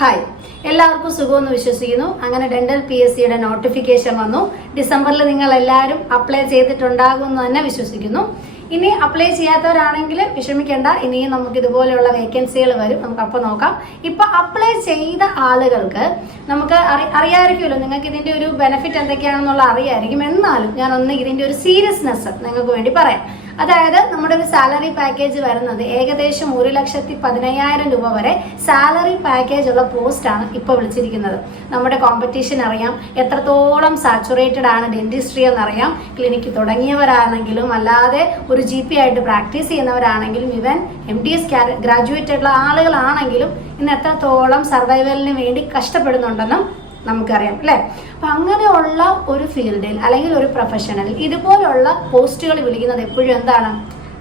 Hi, എല്ലാവർക്കും സുഖമെന്ന് വിശ്വസിക്കുന്നു. അങ്ങനെ ഡെന്റൽ PSCയുടെ നോട്ടിഫിക്കേഷൻ വന്നു. ഡിസംബറിൽ നിങ്ങൾ എല്ലാവരും അപ്ലൈ ചെയ്തിട്ടുണ്ടാകുമെന്ന് തന്നെ വിശ്വസിക്കുന്നു. ഇനി അപ്ലൈ ചെയ്യാത്തവരാണെങ്കിൽ വിഷമിക്കേണ്ട, ഇനിയും നമുക്ക് ഇതുപോലെയുള്ള വേക്കൻസികൾ വരും. നമുക്ക് അപ്പോൾ നോക്കാം. ഇപ്പൊ അപ്ലൈ ചെയ്ത ആളുകൾക്ക് നമുക്ക് അറിയാമായിരിക്കുമല്ലോ, നിങ്ങൾക്ക് ഇതിന്റെ ഒരു ബെനിഫിറ്റ് എന്തൊക്കെയാണെന്നുള്ള അറിയായിരിക്കും. എന്നാലും ഞാനൊന്ന് ഇതിന്റെ ഒരു സീരിയസ്നെസ് നിങ്ങൾക്ക് വേണ്ടി പറയാം. അതായത് നമ്മുടെ ഒരു സാലറി പാക്കേജ് വരുന്നത് ഏകദേശം 1,15,000 രൂപ വരെ സാലറി പാക്കേജ് ഉള്ള പോസ്റ്റാണ് ഇപ്പോൾ വിളിച്ചിരിക്കുന്നത്. നമ്മുടെ കോമ്പറ്റീഷൻ അറിയാം, എത്രത്തോളം സാച്ചുറേറ്റഡ് ആണ് ഡെന്റിസ്ട്രി എന്നറിയാം. ക്ലിനിക്ക് തുടങ്ങിയവരാണെങ്കിലും അല്ലാതെ ഒരു GP ആയിട്ട് പ്രാക്ടീസ് ചെയ്യുന്നവരാണെങ്കിലും ഈവൻ MDS ഗ്രാജുവേറ്റ് ആയിട്ടുള്ള ആളുകളാണെങ്കിലും ഇന്ന് എത്രത്തോളം സർവൈവലിന് വേണ്ടി കഷ്ടപ്പെടുന്നുണ്ടെന്നും നമുക്കറിയാം അല്ലെ. അപ്പൊ അങ്ങനെയുള്ള ഒരു ഫീൽഡിൽ അല്ലെങ്കിൽ ഒരു പ്രൊഫഷണൽ ഇതുപോലുള്ള പോസ്റ്റുകൾ വിളിക്കുന്നത് എപ്പോഴും എന്താണ്,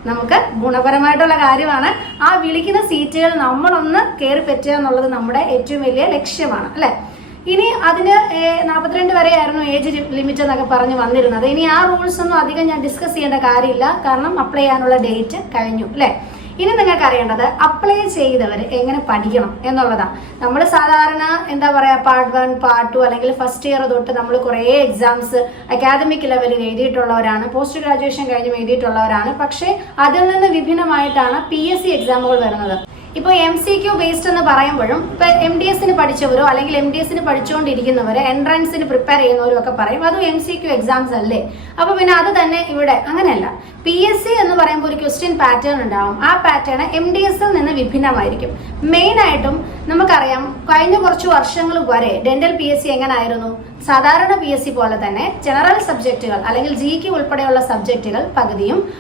നമുക്ക് ഗുണപരമായിട്ടുള്ള കാര്യമാണ്. ആ വിളിക്കുന്ന സീറ്റുകൾ നമ്മളൊന്ന് കയറി പറ്റുക എന്നുള്ളത് നമ്മുടെ ഏറ്റവും വലിയ ലക്ഷ്യമാണ് അല്ലെ. ഇനി അതിന് 42 വരെയായിരുന്നു ഏജ് ലിമിറ്റ് എന്നൊക്കെ പറഞ്ഞ് വന്നിരുന്നത്. ഇനി ആ റൂൾസ് ഒന്നും അധികം ഞാൻ ഡിസ്കസ് ചെയ്യേണ്ട കാര്യമില്ല, കാരണം അപ്ലൈ ചെയ്യാനുള്ള ഡേറ്റ് കഴിഞ്ഞു അല്ലെ. ഇനി നിങ്ങൾക്ക് അറിയേണ്ടത് അപ്ലൈ ചെയ്തവർ എങ്ങനെ പഠിക്കണം എന്നുള്ളതാണ്. നമ്മൾ സാധാരണ എന്താ പറയുക, പാർട്ട് 1 പാർട്ട് 2 അല്ലെങ്കിൽ ഫസ്റ്റ് ഇയർ തൊട്ട് നമ്മൾ കുറേ എക്സാംസ് അക്കാദമിക് ലെവലിൽ എഴുതിയിട്ടുള്ളവരാണ്, പോസ്റ്റ് ഗ്രാജുവേഷൻ കഴിഞ്ഞും എഴുതിയിട്ടുള്ളവരാണ്. പക്ഷേ അതിൽ നിന്ന് വിഭിന്നമായിട്ടാണ് PSC എക്സാമുകൾ വരുന്നത്. ഇപ്പോൾ MCQ ബേസ്ഡ് എന്ന് പറയുമ്പോഴും ഇപ്പൊ MDSന് പഠിച്ചവരോ അല്ലെങ്കിൽ MDSന് പഠിച്ചുകൊണ്ടിരിക്കുന്നവര് എൻട്രൻസിന് പ്രിപ്പയർ ചെയ്യുന്നവരും ഒക്കെ പറയും അതും MCQ എക്സാംസ് അല്ലേ. അപ്പൊ പിന്നെ അത് തന്നെ ഇവിടെ അങ്ങനെയല്ല. PSC എന്ന് പറയുമ്പോൾ ഒരു ക്വസ്റ്റ്യൻ പാറ്റേൺ ഉണ്ടാവും. ആ പാറ്റേൺ MDSൽ നിന്ന് വിഭിന്നമായിരിക്കും. മെയിൻ ആയിട്ടും നമുക്കറിയാം, കഴിഞ്ഞ കുറച്ച് വർഷങ്ങൾ വരെ ഡെന്റൽ PSC എങ്ങനായിരുന്നു, സാധാരണ PSC പോലെ തന്നെ ജനറൽ സബ്ജക്റ്റുകൾ അല്ലെങ്കിൽ GK ഉൾപ്പെടെയുള്ള സബ്ജക്റ്റുകൾ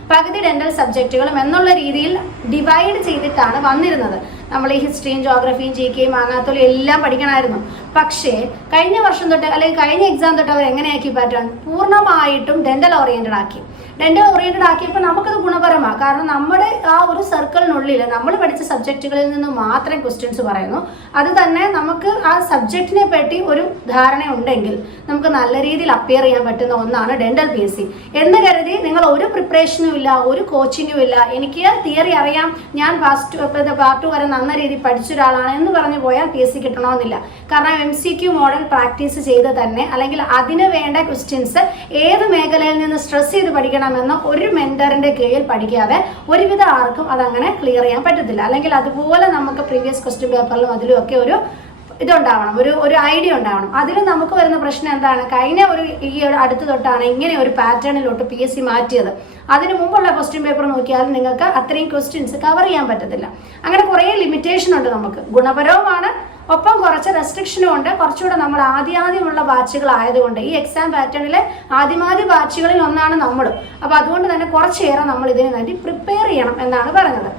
പകുതി ഡെന്റൽ സബ്ജക്റ്റുകളും എന്നുള്ള രീതിയിൽ ഡിവൈഡ് ചെയ്തിട്ടാണ് വന്നിരുന്നത്. നമ്മൾ ഈ ഹിസ്റ്ററിയും ജോഗ്രഫിയും GKയും ആങ്ങാത്തോലും എല്ലാം പഠിക്കണമായിരുന്നു. പക്ഷേ കഴിഞ്ഞ വർഷം തൊട്ട് അല്ലെങ്കിൽ കഴിഞ്ഞ എക്സാം തൊട്ട് അവർ എങ്ങനെയാക്കി പാറ്റേൺ പൂർണ്ണമായിട്ടും ഡെന്റൽ ഓറിയന്റഡ് ആക്കി. ആക്കിയപ്പോൾ നമുക്കത് ഗുണപരമാണ്. കാരണം നമ്മുടെ ആ ഒരു സർക്കിളിനുള്ളിൽ നമ്മൾ പഠിച്ച സബ്ജക്റ്റുകളിൽ നിന്ന് മാത്രം ക്വസ്റ്റ്യൻസ് പറയുന്നു. അത് തന്നെ നമുക്ക് ആ സബ്ജക്റ്റിനെ പറ്റി ഒരു ധാരണ ഉണ്ടെങ്കിൽ നമുക്ക് നല്ല രീതിയിൽ അപ്പിയർ ചെയ്യാൻ പറ്റുന്ന ഒന്നാണ് ഡെന്റൽ PSC എന്ന് കരുതി നിങ്ങൾ ഒരു പ്രിപ്പറേഷനും ഇല്ല, ഒരു കോച്ചിങ്ങും ഇല്ല, എനിക്ക് തിയറി അറിയാം, ഞാൻ പാർട്ട് 2 വരെ നല്ല രീതിയിൽ പഠിച്ച ഒരാളാണ് എന്ന് പറഞ്ഞു പോയാൽ PSC കിട്ടണമെന്നില്ല. കാരണം MCQ മോഡൽ പ്രാക്ടീസ് ചെയ്ത് തന്നെ അല്ലെങ്കിൽ അതിന് വേണ്ട ക്വസ്റ്റ്യൻസ് ഏത് മേഖലയിൽ നിന്ന് സ്ട്രെസ് ചെയ്ത് പഠിക്കണമെന്ന് ഒരു മെന്ററിന്റെ കീഴിൽ പഠിക്കാതെ ഒരുവിധ ആർക്കും അതങ്ങനെ ക്ലിയർ ചെയ്യാൻ പറ്റത്തില്ല. അല്ലെങ്കിൽ അതുപോലെ നമുക്ക് പ്രീവിയസ് ക്വസ്റ്റ്യൻ പേപ്പറിലും അതിലും ഒക്കെ ഒരു ഇതുണ്ടാവണം, ഒരു ഐഡിയ ഉണ്ടാവണം. അതിൽ നമുക്ക് വരുന്ന പ്രശ്നം എന്താണ്, കഴിഞ്ഞ ഈ ഒരു അടുത്ത് തൊട്ടാണ് ഇങ്ങനെ ഒരു പാറ്റേണിലോട്ട് PSC മാറ്റിയത്. അതിന് മുമ്പുള്ള ക്വസ്റ്റ്യൻ പേപ്പർ നോക്കിയാൽ നിങ്ങൾക്ക് അത്രയും ക്വസ്റ്റ്യൻസ് കവർ ചെയ്യാൻ പറ്റത്തില്ല. അങ്ങനെ കുറേ ലിമിറ്റേഷൻ ഉണ്ട്. നമുക്ക് ഗുണപരവുമാണ്, ഒപ്പം കുറച്ച് റെസ്ട്രിക്ഷനും ഉണ്ട്. കുറച്ചുകൂടെ നമ്മൾ ആദ്യമുള്ള ബാച്ചുകൾ ആയതുകൊണ്ട് ഈ എക്സാം പാറ്റേണിലെ ആദ്യ ബാച്ചുകളിൽ ഒന്നാണ് നമ്മളും. അപ്പൊ അതുകൊണ്ട് തന്നെ കുറച്ചേറെ നമ്മൾ ഇതിനു വേണ്ടി പ്രിപ്പയർ ചെയ്യണം എന്നാണ് പറയുന്നത്.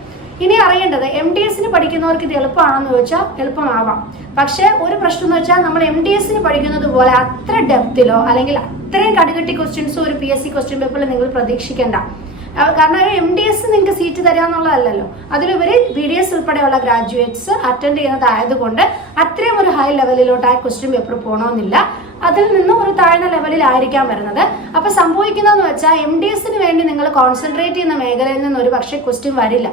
ഇനി അറിയേണ്ടത്, MDSന് പഠിക്കുന്നവർക്ക് ഇത് എളുപ്പമാണെന്ന് ചോദിച്ചാൽ എളുപ്പമാവാം. പക്ഷെ ഒരു പ്രശ്നം എന്ന് വെച്ചാൽ നമ്മൾ MDSന് പഠിക്കുന്നത് പോലെ അത്ര ഡെപ്തിലോ അല്ലെങ്കിൽ അത്രയും കടുകട്ടി ക്വസ്റ്റ്യൻസോ ഒരു PSC ക്വസ്റ്റ്യൻ പേപ്പറിൽ നിങ്ങൾ പ്രതീക്ഷിക്കേണ്ട. കാരണം MDS നിങ്ങൾക്ക് സീറ്റ് തരാന്നുള്ളതല്ലോ, അതിലുപരി BDS ഉൾപ്പെടെയുള്ള ഗ്രാജുവേറ്റ്സ് അറ്റൻഡ് ചെയ്യുന്നതായതുകൊണ്ട് അത്രയും ഒരു ഹൈ ലെവലിലോട്ട് ആ ക്വസ്റ്റ്യൻ പേപ്പർ പോകണമെന്നില്ല. അതിൽ നിന്നും ഒരു താഴ്ന്ന ലെവലിലായിരിക്കാം വരുന്നത്. അപ്പൊ സംഭവിക്കുന്നതെന്ന് വെച്ചാൽ MDSന് വേണ്ടി നിങ്ങൾ കോൺസെൻട്രേറ്റ് ചെയ്യുന്ന മേഖലയിൽ നിന്ന് ഒരു പക്ഷേ ക്വസ്റ്റ്യൻ വരില്ല.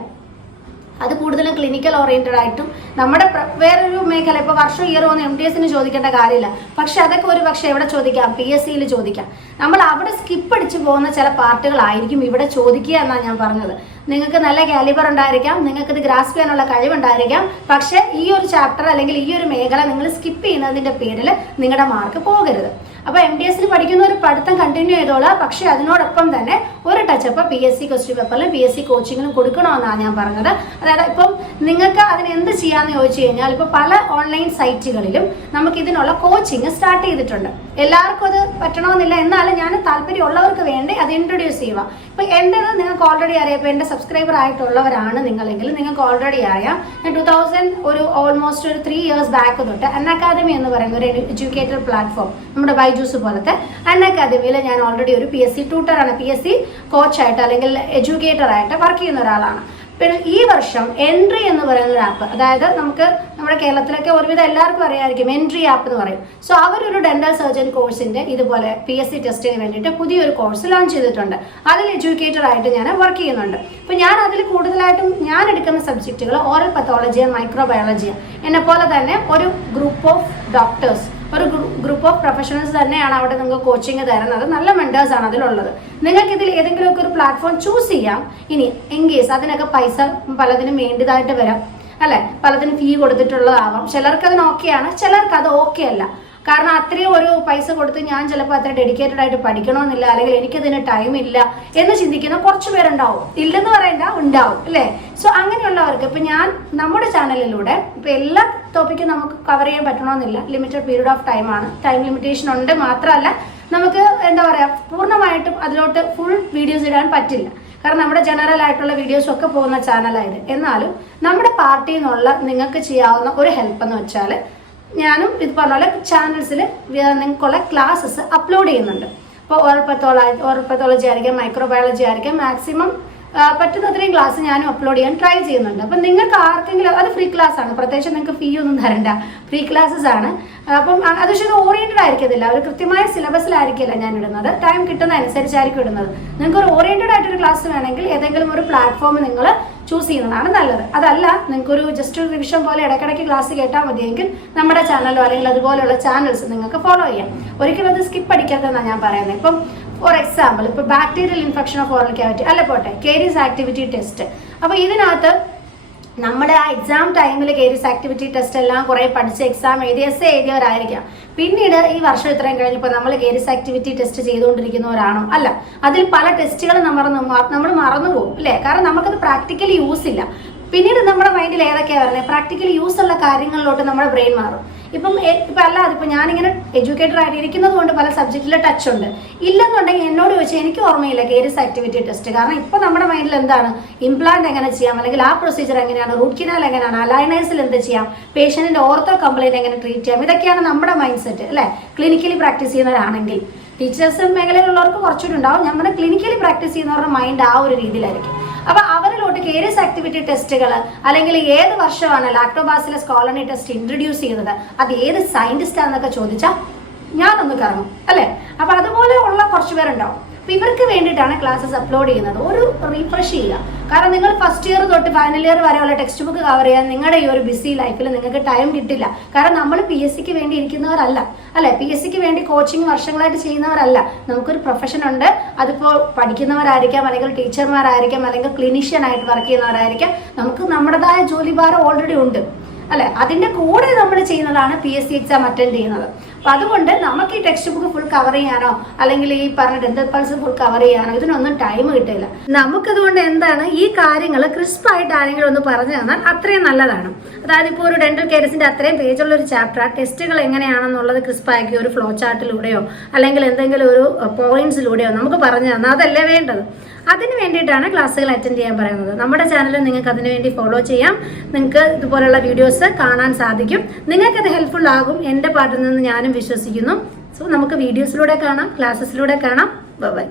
അത് കൂടുതലും ക്ലിനിക്കൽ ഓറിയന്റഡ് ആയിട്ടും നമ്മുടെ വേറൊരു മേഖല, ഇപ്പോൾ വർഷം ഇയർ ഒന്നും MDSന് ചോദിക്കേണ്ട കാര്യമില്ല. പക്ഷെ അതൊക്കെ ഒരു പക്ഷെ എവിടെ ചോദിക്കാം, PSCയിൽ ചോദിക്കാം. നമ്മൾ അവിടെ സ്കിപ്പ് അടിച്ചു പോകുന്ന ചില പാർട്ടുകളായിരിക്കും ഇവിടെ ചോദിക്കുക എന്നാണ് ഞാൻ പറഞ്ഞത്. നിങ്ങൾക്ക് നല്ല കാലിബർ ഉണ്ടായിരിക്കാം, നിങ്ങൾക്ക് ഇത് ഗ്രാസ്പ് ചെയ്യാനുള്ള കഴിവുണ്ടായിരിക്കാം, പക്ഷെ ഈ ഒരു ചാപ്റ്റർ അല്ലെങ്കിൽ ഈ ഒരു മേഖല നിങ്ങൾ സ്കിപ്പ് ചെയ്യുന്നതിന്റെ പേരിൽ നിങ്ങളുടെ മാർക്ക് പോകരുത്. അപ്പൊ MDSന് പഠിക്കുന്ന ഒരു പഠിത്തം കണ്ടിന്യൂ ചെയ്തോളാം. പക്ഷെ അതിനോടൊപ്പം തന്നെ ഒരു ടച്ചപ്പ് PSC ക്വസ്റ്റ്യൻ പേപ്പറിലും PSC കോച്ചിങ്ങിലും കൊടുക്കണമെന്നാണ് ഞാൻ പറഞ്ഞത്. അതായത് ഇപ്പം നിങ്ങൾക്ക് അതിന് എന്ത് ചെയ്യാന്ന് ചോദിച്ചു കഴിഞ്ഞാൽ, ഇപ്പൊ പല ഓൺലൈൻ സൈറ്റുകളിലും നമുക്ക് ഇതിനുള്ള കോച്ചിങ് സ്റ്റാർട്ട് ചെയ്തിട്ടുണ്ട്. എല്ലാവർക്കും അത് പറ്റണമെന്നില്ല, എന്നാലും ഞാൻ താല്പര്യമുള്ളവർക്ക് വേണ്ടി അത് ഇൻട്രൊഡ്യൂസ് ചെയ്യുക. ഇപ്പൊ എന്റേത് നിങ്ങൾക്ക് ഓൾറെഡി അറിയാം. ഇപ്പൊ എന്റെ സബ്സ്ക്രൈബർ ആയിട്ടുള്ളവരാണ് നിങ്ങളെങ്കിൽ നിങ്ങൾക്ക് ഓൾറെഡി അറിയാം. ഞാൻ 2000 ഓൾമോസ്റ്റ് ഒരു 3 years ബാക്ക് തൊട്ട് അക്കാദമി എന്ന് പറയുന്ന ഒരു എഡ്യൂക്കേറ്റർ പ്ലാറ്റ്ഫോം, നമ്മുടെ ബൈജൂസ് പോലത്തെ അക്കാദമിയിൽ ഞാൻ ഓൾറെഡി ഒരു PSC ട്യൂട്ടറാണ്, PSC കോച്ചായിട്ട് അല്ലെങ്കിൽ എഡ്യൂക്കേറ്റർ ആയിട്ട് വർക്ക് ചെയ്യുന്ന ഒരാളാണ്. പിന്നെ ഈ വർഷം എൻട്രി എന്ന് പറയുന്ന ഒരു ആപ്പ്, അതായത് നമുക്ക് നമ്മുടെ കേരളത്തിലൊക്കെ ഒരുവിധം എല്ലാവർക്കും അറിയാമായിരിക്കും എൻട്രി ആപ്പ് എന്ന് പറയും. സോ അവരൊരു ഡെന്റൽ സർജൻ കോഴ്സിന്റെ ഇതുപോലെ PSC ടെസ്റ്റിന് വേണ്ടിയിട്ട് പുതിയൊരു കോഴ്സ് ലോഞ്ച് ചെയ്തിട്ടുണ്ട്. അതിൽ എഡ്യൂക്കേറ്റർ ആയിട്ട് ഞാൻ വർക്ക് ചെയ്യുന്നുണ്ട്. അപ്പൊ ഞാൻ അതിൽ കൂടുതലായിട്ടും ഞാൻ എടുക്കുന്ന സബ്ജക്റ്റുകൾ ഓറൽ പത്തോളജി, മൈക്രോബയോളജി. എന്നെ പോലെ തന്നെ ഒരു ഗ്രൂപ്പ് ഓഫ് ഡോക്ടേഴ്സ്, ഒരു ഗ്രൂപ്പ് ഓഫ് പ്രൊഫഷണൽസ് തന്നെയാണ് അവിടെ നിങ്ങൾക്ക് കോച്ചിങ് തരുന്നത്. നല്ല മെന്റേഴ്സ് ആണ് അതിലുള്ളത്. നിങ്ങൾക്ക് ഇതിൽ ഏതെങ്കിലുമൊക്കെ ഒരു പ്ലാറ്റ്ഫോം ചൂസ് ചെയ്യാം. ഇനി എൻകേസ് അതിനൊക്കെ പൈസ പലതിനും വേണ്ടതായിട്ട് വരാം അല്ലെ, പലതിനും ഫീ കൊടുത്തിട്ടുള്ളതാവാം. ചിലർക്ക് അതിന് ഓക്കെയാണ്, ചിലർക്ക് അത് ഓക്കെ അല്ല. കാരണം അത്രയും ഒരു പൈസ കൊടുത്ത് ഞാൻ ചിലപ്പോൾ അത്ര ഡെഡിക്കേറ്റഡ് ആയിട്ട് പഠിക്കണമെന്നില്ല, അല്ലെങ്കിൽ എനിക്കതിന് ടൈം ഇല്ല എന്ന് ചിന്തിക്കുന്ന കുറച്ച് പേരുണ്ടാവും. ഇല്ലെന്ന് പറയണ്ട, ഉണ്ടാവും അല്ലേ. സോ അങ്ങനെയുള്ളവർക്ക് ഇപ്പൊ ഞാൻ നമ്മുടെ ചാനലിലൂടെ ഇപ്പൊ എല്ലാ ടോപ്പിക്കും നമുക്ക് കവർ ചെയ്യാൻ പറ്റണമെന്നില്ല. ലിമിറ്റഡ് പീരീഡ് ഓഫ് ടൈം ആണ്, ടൈം ലിമിറ്റേഷൻ ഉണ്ട്. മാത്രമല്ല നമുക്ക് എന്താ പറയാ, പൂർണ്ണമായിട്ടും അതിലോട്ട് ഫുൾ വീഡിയോസ് ഇടാൻ പറ്റില്ല. കാരണം നമ്മുടെ ജനറൽ ആയിട്ടുള്ള വീഡിയോസ് ഒക്കെ പോകുന്ന ചാനലായത്. എന്നാലും നമ്മുടെ പാർട്ടിയിൽ നിന്നുള്ള നിങ്ങൾക്ക് ചെയ്യാവുന്ന ഒരു ഹെൽപ്പ് എന്ന് വെച്ചാൽ, ഞാനും ഇത് പറഞ്ഞ പോലെ ചാനൽസിൽ നിങ്ങൾക്കുള്ള ക്ലാസ്സസ് അപ്ലോഡ് ചെയ്യുന്നുണ്ട്. ഇപ്പോൾ ഓറൽ പത്തോളജി ആയിരിക്കാം, മൈക്രോബയോളജി ആയിരിക്കാം, മാക്സിമം പറ്റുന്നത്രയും ക്ലാസ് ഞാനും അപ്ലോഡ് ചെയ്യാൻ ട്രൈ ചെയ്യുന്നുണ്ട്. അപ്പം നിങ്ങൾക്ക് ആർക്കെങ്കിലും അത് ഫ്രീ ക്ലാസ് ആണ്, പ്രത്യേകിച്ച് നിങ്ങൾക്ക് ഫീ ഒന്നും തരണ്ട, ഫ്രീ ക്ലാസ്സസ് ആണ്. അപ്പം അത് പക്ഷേ ഇത് ഓറിയന്റഡ് ആയിരിക്കത്തില്ല, ഒരു കൃത്യമായ സിലബസിലായിരിക്കില്ല ഞാൻ ഇടുന്നത്, ടൈം കിട്ടുന്ന അനുസരിച്ചായിരിക്കും ഇടുന്നത്. നിങ്ങൾക്ക് ഒരു ഓറിയന്റഡ് ആയിട്ടൊരു ക്ലാസ് വേണമെങ്കിൽ ഏതെങ്കിലും ഒരു പ്ലാറ്റ്ഫോം നിങ്ങൾ ചൂസ് ചെയ്യുന്നതാണ് നല്ലത്. അതല്ല നിങ്ങൾക്കൊരു ജസ്റ്റ് ഒരു റിവിഷൻ പോലെ ഇടയ്ക്കിടയ്ക്ക് ക്ലാസ് കേട്ടാൽ മതിയെങ്കിൽ നമ്മുടെ ചാനലോ അല്ലെങ്കിൽ അതുപോലെയുള്ള ചാനൽസ് നിങ്ങൾക്ക് ഫോളോ ചെയ്യാം. ഒരിക്കലും അത് സ്കിപ്പ് അടിക്കരുതെന്നാണ് ഞാൻ പറയുന്നത്. ഇപ്പം ഫോർ എക്സാമ്പിൾ ഇപ്പൊ bacterial infection of oral cavity അല്ല പോട്ടെ, കേരീസ് ആക്ടിവിറ്റി ടെസ്റ്റ്. അപ്പൊ ഇതിനകത്ത് നമ്മുടെ ആ എക്സാം ടൈമിൽ കേരീസ് ആക്ടിവിറ്റി ടെസ്റ്റ് എല്ലാം കുറെ പഠിച്ച് എക്സാം എഴുതി എസ് എഴുതിയവരായിരിക്കാം. പിന്നീട് ഈ വർഷം ഇത്രയും കഴിഞ്ഞപ്പോൾ നമ്മൾ കേരീസ് ആക്ടിവിറ്റി ടെസ്റ്റ് ചെയ്തുകൊണ്ടിരിക്കുന്നവരാണോ? അല്ല, അതിൽ പല ടെസ്റ്റുകൾ നമ്മൾ മറന്നുപോകും അല്ലേ. കാരണം നമുക്കത് പ്രാക്ടിക്കലി യൂസ് ഇല്ല. പിന്നീട് നമ്മുടെ മൈൻഡിൽ ഏതൊക്കെയാ വരുന്നത്, പ്രാക്ടിക്കലി യൂസ് ഉള്ള കാര്യങ്ങളിലോട്ട് നമ്മുടെ ബ്രെയിൻ മാറും. ഇപ്പം അല്ലാതെ ഇപ്പം ഞാനിങ്ങനെ എഡ്യൂക്കേറ്റർ ആയിട്ട് ഇരിക്കുന്നത് കൊണ്ട് പല സബ്ജക്റ്റിൽ ടച്ച് ഉണ്ട്. ഇല്ലെന്നുണ്ടെങ്കിൽ എന്നോട് ചോദിച്ചാൽ എനിക്ക് ഓർമ്മയില്ല കേരീസ് ആക്ടിവിറ്റി ടെസ്റ്റ്. കാരണം ഇപ്പൊ നമ്മുടെ മൈൻഡിൽ എന്താണ്, ഇംപ്ലാന്റ് എങ്ങനെ ചെയ്യാം, അല്ലെങ്കിൽ ആ പ്രൊസീജിയർ എങ്ങനെയാണ്, റൂട്ട് കനാൽ എങ്ങനെയാണ്, അലൈനേഴ്സിൽ എന്ത് ചെയ്യാം, പേഷ്യന്റിന്റെ ഓർത്തോ കംപ്ലൈന്റ് എങ്ങനെ ട്രീറ്റ് ചെയ്യാം, ഇതൊക്കെയാണ് നമ്മുടെ മൈൻഡ് സെറ്റ് അല്ലെ. ക്ലിനിക്കലി പ്രാക്ടീസ് ചെയ്യുന്നവരാണെങ്കിൽ, ടീച്ചേഴ്സ് മേഖലയിലുള്ളവർക്ക് കുറച്ചുകൂടി ഉണ്ടാവും. നമ്മുടെ ക്ലിനിക്കലി പ്രാക്ടീസ് ചെയ്യുന്നവരുടെ മൈൻഡ് ആ ഒരു രീതിയിലായിരിക്കും. അപ്പൊ അവരിലോട്ട് കേരീസ് ആക്ടിവിറ്റി ടെസ്റ്റുകൾ, അല്ലെങ്കിൽ ഏത് വർഷമാണ് ലാക്ടോബാസിലസ് കോളനി ടെസ്റ്റ് ഇൻട്രൊഡ്യൂസ് ചെയ്തത്, അത് ഏത് സയന്റിസ്റ്റ് ആണെന്നൊക്കെ ചോദിച്ചാൽ ഞാനൊന്ന് കറങ്ങും അല്ലെ. അപ്പൊ അതുപോലെ ഉള്ള കുറച്ച് പേരുണ്ടാവും. അപ്പൊ ഇവർക്ക് വേണ്ടിയിട്ടാണ് ക്ലാസ്സസ് അപ്ലോഡ് ചെയ്യുന്നത്. ഒരു റീഫ്രഷ് ചെയ്യുക. കാരണം നിങ്ങൾ ഫസ്റ്റ് ഇയർ തൊട്ട് ഫൈനൽ ഇയർ വരെയുള്ള ടെക്സ്റ്റ് ബുക്ക് കവർ ചെയ്യാൻ നിങ്ങളുടെ ഈ ഒരു ബിസി ലൈഫിൽ നിങ്ങൾക്ക് ടൈം കിട്ടില്ല. കാരണം നമ്മൾ PSCക്ക് വേണ്ടി ഇരിക്കുന്നവരല്ല അല്ലെ, PSCക്ക് വേണ്ടി കോച്ചിങ് വർഷങ്ങളായിട്ട് ചെയ്യുന്നവരല്ല. നമുക്കൊരു പ്രൊഫഷൻ ഉണ്ട്. അതിപ്പോ പഠിക്കുന്നവരായിരിക്കാം, അല്ലെങ്കിൽ ടീച്ചർമാരായിരിക്കാം, അല്ലെങ്കിൽ ക്ലിനിഷ്യൻ ആയിട്ട് വർക്ക് ചെയ്യുന്നവരായിരിക്കാം. നമുക്ക് നമ്മുടേതായ ജോലിഭാരം ഓൾറെഡി ഉണ്ട് അല്ലെ. അതിന്റെ കൂടെ നമ്മൾ ചെയ്യുന്നതാണ് PSC എക്സാം അറ്റൻഡ് ചെയ്യുന്നത്. അപ്പൊ അതുകൊണ്ട് നമുക്ക് ഈ ടെക്സ്റ്റ് ബുക്ക് ഫുൾ കവർ ചെയ്യാനോ അല്ലെങ്കിൽ ഈ പറഞ്ഞ ഡെന്റൽ പൾസ് ഫുൾ കവർ ചെയ്യാനോ ഇതിനൊന്നും ടൈം കിട്ടില്ല. നമുക്കതുകൊണ്ട് എന്താണ്, ഈ കാര്യങ്ങൾ ക്രിസ്പായിട്ട് ആരെങ്കിലും ഒന്ന് പറഞ്ഞു തന്നാൽ അത്രയും നല്ലതാണ്. അതായത് ഇപ്പോൾ ഒരു ഡെന്റൽ കെയർസിന്റെ അത്രയും പേജുള്ള ഒരു ചാപ്റ്റർ, ആ ടെസ്റ്റുകൾ എങ്ങനെയാണെന്നുള്ളത് ക്രിസ്പാക്കി ഒരു ഫ്ലോ ചാർട്ടിലൂടെയോ അല്ലെങ്കിൽ എന്തെങ്കിലും ഒരു പോയിന്റ്സിലൂടെയോ നമുക്ക് പറഞ്ഞു തന്നാൽ അതല്ലേ വേണ്ടത്. അതിന് വേണ്ടിയിട്ടാണ് ക്ലാസ്സുകൾ അറ്റൻഡ് ചെയ്യാൻ പറയുന്നത്. നമ്മുടെ ചാനൽ നിങ്ങൾക്ക് അതിനു വേണ്ടി ഫോളോ ചെയ്യാം. നിങ്ങൾക്ക് ഇതുപോലുള്ള വീഡിയോസ് കാണാൻ സാധിക്കും. നിങ്ങൾക്കത് ഹെൽപ്ഫുൾ ആകും എൻ്റെ പാർട്ടിൽ നിന്ന് ഞാനും വിശ്വസിക്കുന്നു. സോ നമുക്ക് വീഡിയോസിലൂടെ കാണാം, ക്ലാസ്സസിലൂടെ കാണാം. ബൈ.